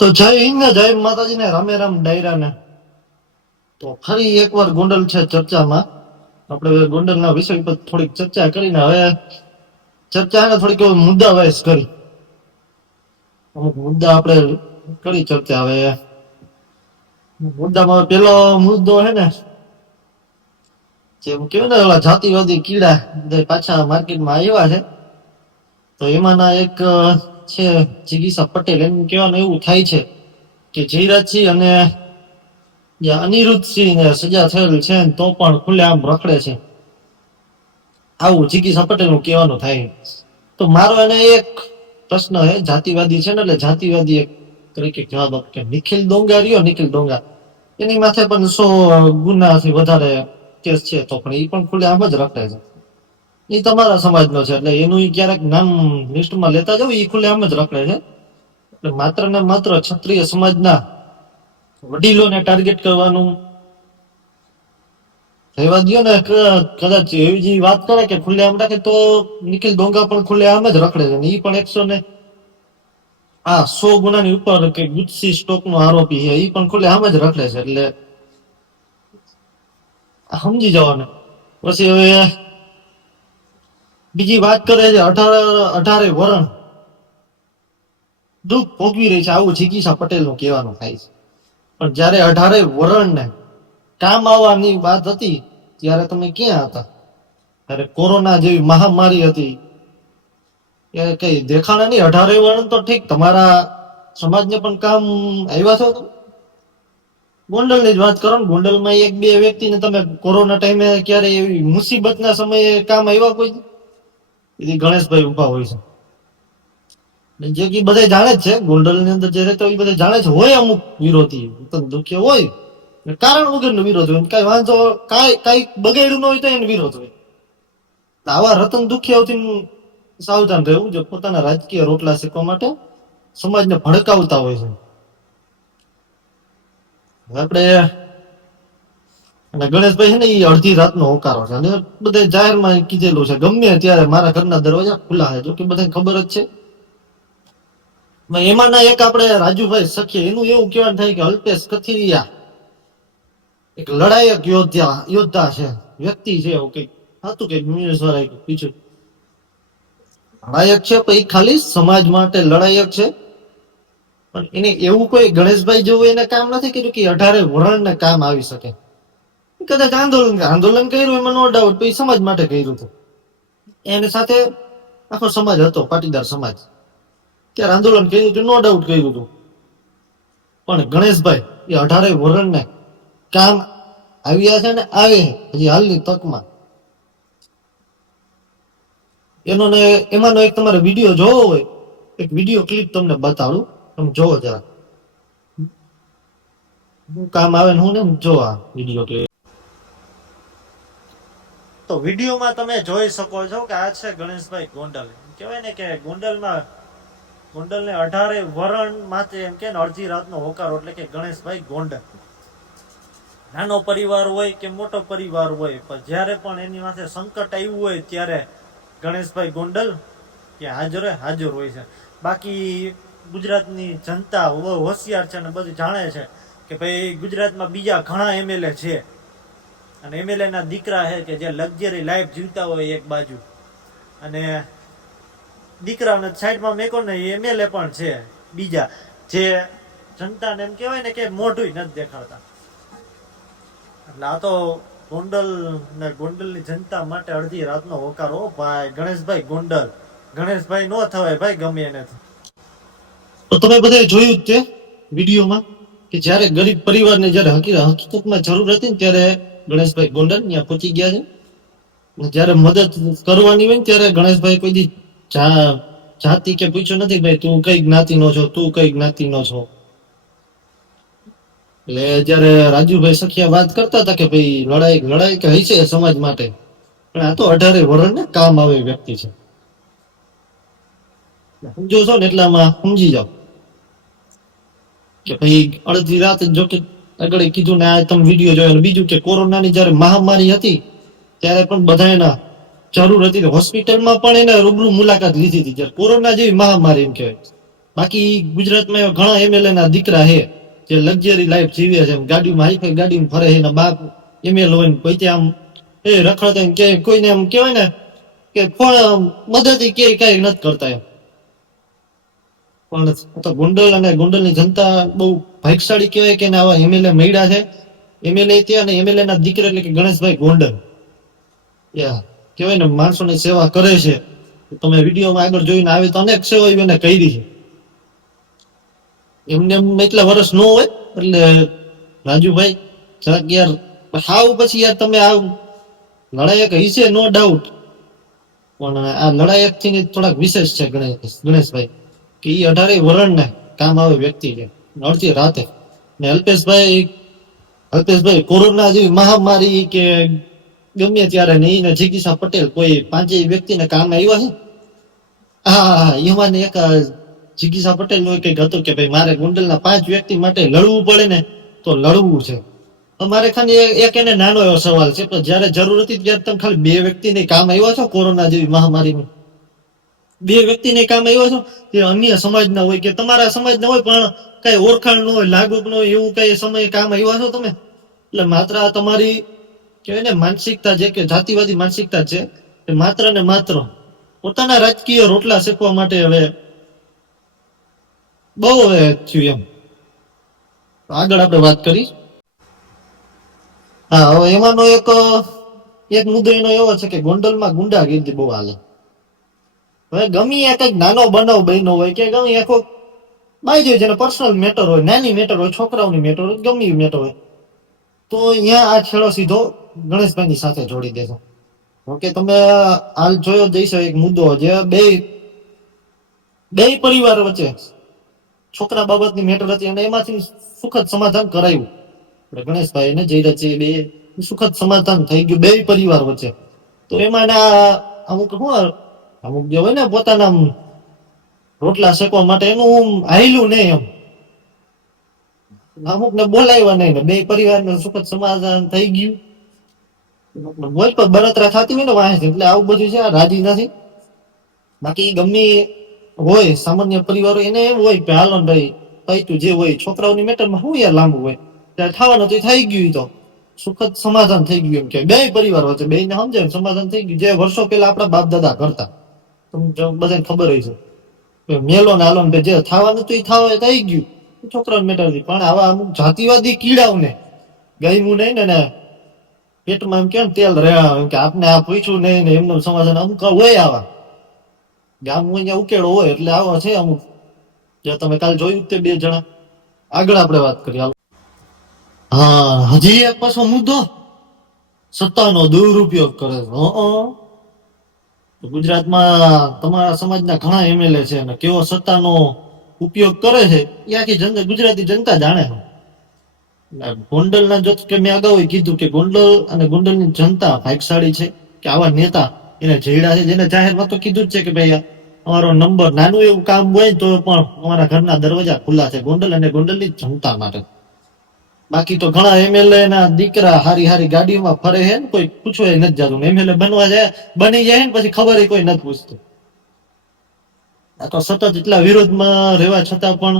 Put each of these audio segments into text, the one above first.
તો જય હિન્દ ને જય માતાજી ને રામે રામ ડાયરા ને. તો ફરી એકવાર ગોંડલ છે ચર્ચામાં. આપણે ગોંડલના વિષય પર થોડીક ચર્ચા કરીને હવે ચર્ચાને થોડીક મુદ્દા વાઇઝ કરી અમુક મુદ્દા આપણે કરી ચર્ચા. હવે મુદ્દામાં પેલો મુદ્દો હે ને, જેમ કેવાય ને ઓલા જાતિવાદી કીડા પાછા માર્કેટમાં આવ્યા છે. તો એમાંના એક છે જિગીશા પટેલ. એમ કહેવાનું એવું થાય છે કે જયરાજસિંહ અને અનિરુદ્ધસિંહ ને સજા થયેલ છે તો પણ ખુલ્લેઆમ રખડે છે, આવું જિગીશા પટેલ નું કહેવાનું થાય. તો મારો એને એક પ્રશ્ન છે, જાતિવાદી છે ને એટલે જાતિવાદી એક તરીકે જવાબ આપો કે નિખિલ ડોંગા રહ્યો, નિખિલ ડોંગા એની માથે પણ 100 ગુનાથી વધારે કેસ છે, તો પણ એ પણ ખુલ્લેઆમ જ રખડે છે. એ તમારા સમાજનો છે એટલે એનું ક્યારેક નામ લિસ્ટમાં લેતા જાવ, એ ખુલ્લેઆમ જ રખડે છે. એટલે માત્ર ને માત્ર ક્ષત્રિય સમાજના વડીલોને ટાર્ગેટ કરવાનું રહેવા દો ને. કદાચ એવી જે વાત કરે કે ખુલ્લેઆમ રાખે, તો નિખિલ ડોંગા પણ ખુલ્લેઆમ જ રખડે છે. એ પણ 100 ગુનાની ઉપર કે ગુજસી સ્ટોક નો આરોપી છે, એ પણ ખુલ્લેઆમ જ રખડે છે. એટલે સમજી જવાનું. પછી હવે બીજી વાત કરે છે, 18 વરણ દુઃખ ભોગવી રહી છે, આવું જિગીશા પટેલ નું કહેવાનું થાય છે. પણ જયારે 18 વરણ ને કામ આવવાની વાત હતી ત્યારે તમે ક્યાં હતા? ત્યારે કોરોના જેવી મહામારી હતી ત્યારે કઈ દેખાણા નહીં. 18 વરણ તો ઠીક, તમારા સમાજને પણ કામ આવ્યા છો. ગોંડલ ની જ વાત કરો ને, ગોંડલમાં એક બે વ્યક્તિને તમે કોરોના ટાઈમે ક્યારે એવી મુસીબતના સમયે કામ આવ્યા કોઈ? એ ગણેશભાઈ ઉભા હોય છે, જે કે બધા જાણે જ છે. ગોંડલ ની અંદર જે રહેતા હોય બધા જાણે છે. હોય અમુક વિરોધી દુખ્ય હોય, કારણ વગરનો વિરોધ હોય, કઈ વાંધો કઈ બગાડ્યું ન હોય તો એનો વિરોધ હોય. આવા રતન દુખ્યાઓથી સાવધાન રહેવું, જો પોતાના રાજકીય રોટલા શેકવા માટે સમાજને ભડકાવતા હોય છે. આપણે અને ગણેશભાઈ છે ને, એ અડધી રાતનો હોકારો છે અને બધા જાહેરમાં કીધેલું છે, ગમે ત્યારે મારા ઘરના દરવાજા ખુલ્લા છે, જો કે બધાને ખબર જ છે. એમાંના એક આપણે રાજુભાઈ સખી, એનું એવું કહેવાનું થાય કે અલ્પેશ કથિરિયા એક લડાયક યોદ્ધા છે, વ્યક્તિ છે, એવું કઈક હતું કે ન્યૂઝ વાળા બીજું લડાયક છે, પણ એ ખાલી સમાજ માટે લડાયક છે. પણ એને એવું કોઈ ગણેશભાઈ જેવું એને કામ નથી કર્યું કે 18 વરણ ને કામ આવી શકે. કદાચ આંદોલન કર્યું એમાં નો ડાઉટ, તો એ સમાજ માટે કર્યું હતું. એની સાથે આખો સમાજ હતો, પાટીદાર સમાજ, ત્યારે આંદોલન કર્યું હતું, નો ડાઉટ કર્યું હતું. પણ ગણેશભાઈ એ 18 વરણ ને કામ આવ્યા છે ને આવે હજી હાલની તકમાં. એમાંનો એક તમારે વિડીયો જોવો હોય, એક વિડીયો ક્લિપ તમને બતાડું, તમે જોવો જરા કામ આવે ને. હું ને જોવા વિડીયો ક્લિપ. તો વિડીયોમાં તમે જોઈ શકો છો કે આ છે ગણેશભાઈ ગોંડલ. કહેવાય ને કે ગોંડલને 18 વરણ માથે એમ કે અડધી રાતનો હોકારો, એટલે કે ગણેશભાઈ ગોંડલ. નાનો પરિવાર હોય કે મોટો પરિવાર હોય, પણ જ્યારે પણ એની માથે સંકટ આવ્યું હોય ત્યારે ગણેશભાઈ ગોંડલ હાજર હોય છે. બાકી ગુજરાતની જનતા હોશિયાર છે અને બધું જાણે છે કે ભાઈ ગુજરાતમાં બીજા ઘણા એમએલએ છે, અને એમએલએ ના દીકરા છે કે જે લક્ઝરી લાઈફ જીવતા હોય એક બાજુ, અને દીકરાને સાઈડમાં મેકો ને એમએલએ પણ છે બીજા, જે જનતાને એમ કહેવાય ને કે મોઢું નથી દેખાડતા. એટલે આ તો ગોંડલની જનતા માટે અડધી રાતનો હોકારો. ભાઈ ગણેશભાઈ ગોંડલ, ગણેશભાઈ નો થવાય ભાઈ ગમે એને. તો તમે બધા જોયું જ તે વિડીયોમાં કે જયારે ગરીબ પરિવારને જયારે હકીકતમાં જરૂર હતી ને ત્યારે ગણેશભાઈ ગોંડલ ત્યાં પહોંચી ગયા છે. જયારે મદદ કરવાની હોય ને ત્યારે ગણેશભાઈ કોઈ દી જાતિ કે પૂછ્યું નથી, ભાઈ તું કઈ જ્ઞાતિનો છો, તું કઈ જ્ઞાતિનો છો. એટલે જયારે રાજુભાઈ સખિયા વાત કરતા હતા કે ભાઈ લડાઈ કે હઈ છે સમાજ માટે, પણ આ તો 18 વરણ ને કામ આવે વ્યક્તિ છે. સમજો છો ને એટલામાં સમજી જાઓ કે ભાઈ અડધી રાત. જો કે આગળ કીધું ને, આ તમે વિડીયો જોયો. બીજું કે કોરોનાની જયારે મહામારી હતી ત્યારે પણ બધા એના જરૂર હતી, હોસ્પિટલમાં પણ એને રૂબરૂ મુલાકાત લીધી હતી, જયારે કોરોના જેવી મહામારી એમ કહેવાય. બાકી ગુજરાતમાં એવા ઘણા એમએલએ ના દીકરા છે જે લક્ઝરી લાઈફ જીવે છે, ગાડીમાં હાઈફાઈ ગાડીમાં ફરે છે, એના બાપ એમએલ હોય ને કોઈ ત્યાં આમ એ રખડતા કે કોઈને આમ કહેવાય ને કે મદદ કે કઈ નથી કરતા એમ. પણ તો ગોંડલ અને ગોંડલની જનતા બહુ ભાગશાળી કહેવાય કે આવા એમએલએ મળ્યા છે. એમએલએ ત્યાં અને એમએલએ ના દીકરા એટલે કે ગણેશભાઈ ગોંડલ કહેવાય ને માણસોની સેવા કરે છે. તમે વિડીયોમાં આગળ જોઈને આવે તો અનેક સેવા એને કરી છે. એમને એટલા વર્ષ ન હોય એટલે રાજુભાઈ જરાક યાર હાવ પછી યાર તમે આવ લડાયક હશે નો ડાઉટ, પણ આ લડાયક થી થોડાક વિશેષ છે ગણેશભાઈ કે એ 18 વરણ ને કામ આવે વ્યક્તિ છે અડધી રાતે. ને અલ્પેશભાઈ કોરોના જેવી મહામારી કે ગમે ત્યારે નહીં ને જિગીસા પટેલ કોઈ પાંચેય વ્યક્તિને કામ આવ્યા છે. હા એમાં એક જિગીસા પટેલ નું કઈક હતું કે ભાઈ મારે ગોંડલના 5 વ્યક્તિ માટે લડવું પડે ને તો લડવું છે. અમારે ખાલી એક એને નાનો એવો સવાલ છે, પણ જયારે જરૂર હતી ત્યારે તમે ખાલી 2 વ્યક્તિને કામ આવ્યા છો કોરોના જેવી મહામારીમાં? 2 વ્યક્તિને કામ આવ્યા છો જે અન્ય સમાજના હોય કે તમારા સમાજના હોય પણ કઈ ઓળખાણ ન હોય લાગુ ન હોય એવું કઈ સમયે કામ આવ્યા છો તમે? એટલે માત્ર આ તમારી કહેવાય ને માનસિકતા છે કે જાતિવાદી માનસિકતા છે એ માત્ર ને માત્ર પોતાના રાજકીય રોટલા શેકવા માટે હવે બહુ હવે થયું એમ. આગળ આપણે વાત કરી. હા, હવે એમાંનો એક મુદ્દો એનો એવો છે કે ગોંડલમાં ગુંડાગીરી બહુ હાલે. હવે ગમે કઈક નાનો બનાવ બન્યો હોય કે ગમે આખો બાઈ જાય જેને પર્સનલ મેટર હોય, નાની મેટર હોય, છોકરાઓની મેટર હોય, ગમે મેટર હોય, તો અહીંયા આ છેડો સીધો ગણેશભાઈની સાથે જોડી દેજો. ઓકે, તમે હાલ જોયો જઈશો એક મુદ્દો જે બે પરિવાર વચ્ચે છોકરા બાબતની મેટર હતી અને એમાંથી સુખદ સમાધાન કરાયું. ગણેશભાઈ ને જયરાજજી બે સુખદ સમાધાન થઈ ગયું બે પરિવાર વચ્ચે. તો એમાં અમુક જે હોય ને પોતાના રોટલા શેકવા માટે એનું હાયલું નહીં એમ, અમુક ને બોલાવ્યા નહીં ને બે પરિવારનું સુખદ સમાધાન થઈ ગયું. બોલ પણ બળતરા થતી હોય ને વાંહે એટલે આવું બધું છે રાજી નથી. બાકી ગમે હોય સામાન્ય પરિવારો એને એમ હોય કે હાલો ભાઈ કઈ તું જે હોય છોકરાઓની મેટરમાં શું યાર લાંબુ હોય ત્યારે થવાનું તો થઈ ગયું, તો સુખદ સમાધાન થઈ ગયું એમ કે બે પરિવાર વચ્ચે બે ને સમજાય સમાધાન થઈ ગયું. જે વર્ષો પેલા આપણા બાપ દાદા કરતા બધાને ખબર હોય છે મેલો ને હાલો જે થવાનું તો થવા થઈ ગયું છોકરાઓને મેટર થી. પણ આવા અમુક જાતિવાદી કીડાઓને ગયમું નહીં ને પેટમાં એમ કેમ તેલ રહ્યા કે આપને આ પૂછ્યું નહીં ને એમનું સમાધાન અમુક હોય આવા ગામ અહીંયા ઉકેળો હોય એટલે આવો છે અમુક જે તમે કાલે જોયું તે 2 જણા. આગળ આપણે વાત કરીએ. હા, હજી એક પાછો મુદ્દો સત્તાનો દુરુપયોગ કરે છે. ગુજરાતમાં તમારા સમાજના ઘણા એમએલએ છે અને કેવો સત્તાનો ઉપયોગ કરે છે એ આખી જનતા ગુજરાતી જનતા જાણે છે. ગોંડલના જો કે મેં અગાઉ કીધું કે ગોંડલ અને ગોંડલની જનતા ભાગશાળી છે કે આવા નેતા એને જેડા છે જેને જાહેરમાં તો કીધું જ છે કે ભાઈ અમારો નંબર નાનું એવું કામ હોય તો પણ અમારા ઘરના દરવાજા ખુલ્લા છે ગોંડલ અને ગોંડલની જનતા માટે. બાકી તો ઘણા એમએલએ ના દીકરા હારી હારી ગાડીમાં ફરે છે ને કોઈ પૂછવા નથી જતું. એમએલએ બની જાય ને પછી ખબર કોઈ નથી પૂછતું. આ તો સતત એટલા વિરોધમાં રહેવા છતાં પણ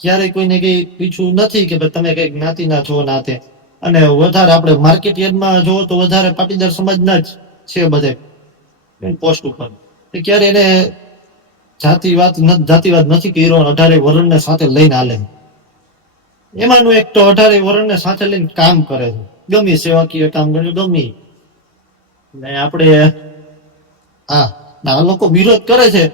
ક્યારેય કોઈને કઈ પૂછવું નથી કે તમે કઈ જ્ઞાતિના છો નાતે. અને વધારે આપણે માર્કેટ યાર્ડમાં જોવો તો વધારે પાટીદાર સમાજના જ છે બધે પોસ્ટ ઉપર. ક્યારે એને જાતિવાદ નથી કર્યો. 18 વરણને સાથે લઈને હાલે. એમાંનું એક તો 18 વરણને સાથે લઈને કામ કરે છે. ગમે સેવાકીય કામ કરે ગમે. આપણે આ લોકો વિરોધ કરે છે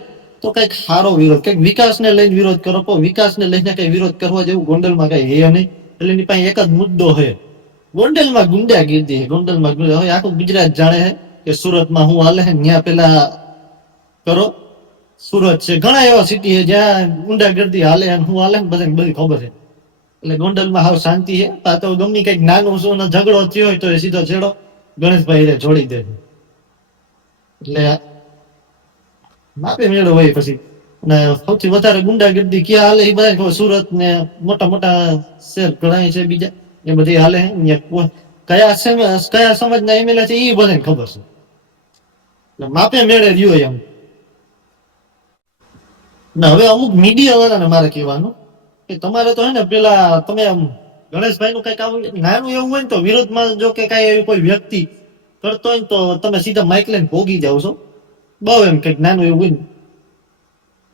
તો કઈક સારો વિરોધ, કઈક વિકાસને લઈને વિરોધ કરો. પણ વિકાસને લઈને કઈ વિરોધ કરવા જેવું ગોંડલમાં કઈ હે નહીં. એટલે એની પાસે એક જ મુદ્દો છે, ગોંડલમાં ગુંડાગીરી છે. ગોંડલમાં હવે આખું ગુજરાત જાણે છે કે સુરતમાં હું હાલે છે ત્યાં પેલા કરો. સુરત છે ઘણા એવા સિટી છે જ્યાં ગુંડાગીરી હાલે હું હાલે બધાને બધી ખબર છે. એટલે ગોંડલમાં હાવ શાંતિ છે. આ તો ગમે કઈક નાનું શું ઝઘડો થયો હોય તો એ સીધો છેડો ગણેશભાઈ જોડી દે. એટલે માપે મેળો હોય પછી. અને સૌથી વધારે ગુંડાગીરી ક્યાં હાલે એ બધા સુરત ને મોટા મોટા શહેર ઘણા છે બીજા એ બધી હાલે. કયા સમાજના એમએલએ છે એ બધાને ખબર છે. એટલે માપે મેળે રહ્યો એમ. ને હવે અમુક મીડિયા વાળાને મારે કહેવાનું કે તમારે તો હે ને પેલા તમે આમ ગણેશભાઈ નું કઈક આવું નાનું એવું હોય ને તો વિરોધમાં જો કે કઈ એવી કોઈ વ્યક્તિ કરતો હોય ને તો તમે સીધા માઇક લઈને ભોગી જાવ છો. બહુ એમ કઈક નાનું એવું હોય ને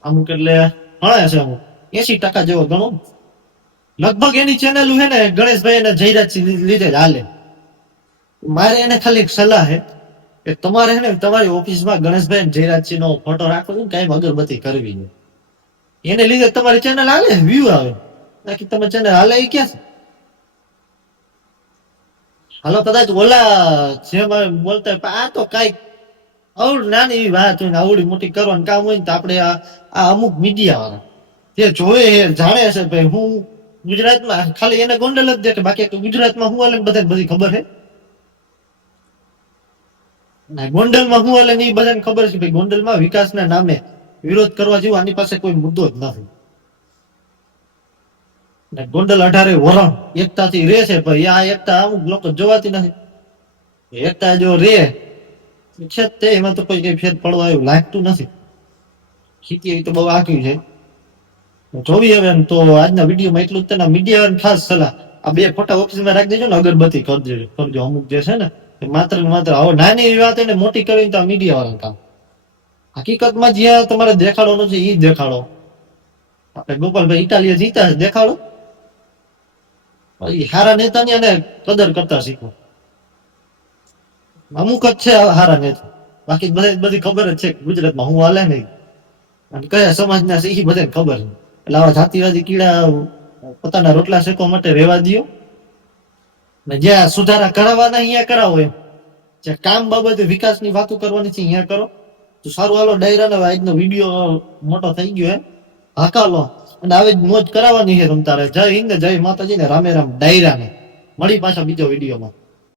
અમુક એટલે ભણે છે અમુક 80% જેવો ગણો. લગભગ એની ચેનલ હે ને ગણેશભાઈ એને જયરાજ લીધે જ હાલે. મારે એને ખાલી એક સલાહ હે કે તમારે હે ને તમારી ઓફિસમાં ગણેશભાઈ જયરાજસિંહ નો ફોટો રાખવો છે ને કાંઈ અગરબત્તી કરવી છે. એને લીધે તમારી ચેનલ હાલે, વ્યૂ આવે. બાકી તમે ચેનલ હાલે એ ક્યાં છે? હાલો કદાચ ઓલા જેમ બોલતા હોય, આ તો કઈક આવડ નાની એવી વાત હોય ને આવડી મોટી કરવાનું કામ હોય ને તો આપણે આ અમુક મીડિયા વાળા જે જોવે જાણે છે ભાઈ હું ગુજરાતમાં ખાલી એને ગોંડલ જ દેખે, બાકી ગુજરાતમાં હું હાલે બધાને બધી ખબર છે. ગોંડલમાં હું હાલે એ બધાને ખબર છે ભાઈ ગોંડલમાં વિકાસના નામે વિરોધ કરવા જેવું આની પાસે કોઈ મુદ્દો જ નથી. ગોંડલ 18 વરણ એકતાથી રે છે, ભાઈ આ એકતા અમુક લોકો જોવાતી નથી. એકતા જો રે છે તે એમાં તો કોઈ કઈ ફેર પડવા એવું લાગતું નથી. ખેતી તો બહુ આખી છે. જોવી હવે તો આજના વિડીયોમાં એટલું જ તેના મીડિયા ખાસ સલાહ આ બે ફોટા ઓફિસમાં રાખી દેજો ને અગરબત્તી કરજો અમુક જે છે ને માત્ર ને માત્ર હવે નાની એવી વાત એને મોટી કરીને તો મીડિયા વાળા કામ. હકીકતમાં જ્યાં તમારે દેખાડવાનું છે એ દેખાડો. આપણે ગોપાલભાઈ ઇટાલિયા જીતા દેખાડો. હારા નેતાની અને કદર કરતા શીખો. અમુક જ છે હારા નેતા, બાકી બધી ખબર જ છે ગુજરાતમાં હું હાલે નહીં અને કયા સમાજના છે એ બધાને ખબર છે. એટલે આવા જાતિવાદી કીડા પોતાના રોટલા શેકવા માટે રહેવા દો ને જ્યાં સુધારા કરાવવાના અહીંયા કરાવો. એમ જે કામ બાબતે વિકાસની વાતો કરવાની છે અહીંયા કરો. તો સારું હાલો ડાયરાનો આજનો વિડીયો મોટો થઈ ગયો હે, હાકાલો અને આવી જ મોજ કરાવવાની છે તમ તારે. જય હિન્દ, જય માતાજી ને રામે રામ ડાયરાને. મળી પાછા બીજો વિડીયોમાં.